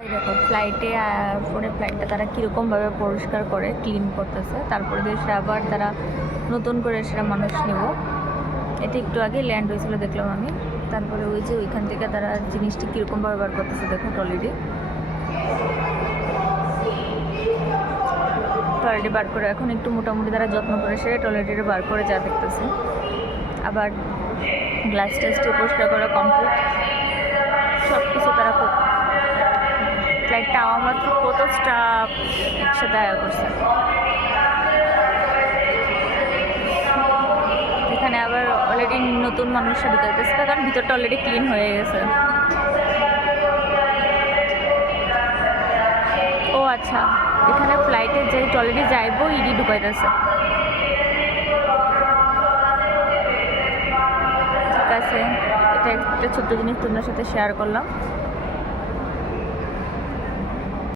এই দেখো ফ্লাইটে পরে ফ্লাইটটা তারা কীরকমভাবে পরিষ্কার করে ক্লিন করতেছে, তারপরে দেশে আবার তারা নতুন করে সেটা মানুষ নেব। এটা একটু আগে ল্যান্ড হয়েছিল দেখলাম আমি। তারপরে ওই যে ওইখান থেকে তারা জিনিসটি কীরকমভাবে বার করতেছে দেখো, টয়লেটে বার করে এখন একটু মোটামুটি তারা যত্ন করে সেটা টয়লেটে বার করে যা দেখতেছে। আবার গ্লাস টেস্টে পরিষ্কার করা কমপ্লিট, সব কিছু তারা ফ্লাইটটা আমার মাত্র কত স্টাফ একসাথে আয়া করছে। এখানে আবার অলরেডি নতুন মানুষরা ঢুকাইতেছে, কারণ ভিতরটা অলরেডি ক্লিন হয়ে গেছে। ও আচ্ছা, এখানে ফ্লাইটে যে অলরেডি যাইবো ইডি ঢুকাইতেছে। ঠিক আছে, এটা একটা ছোট্ট জিনিস তোমার সাথে শেয়ার করলাম।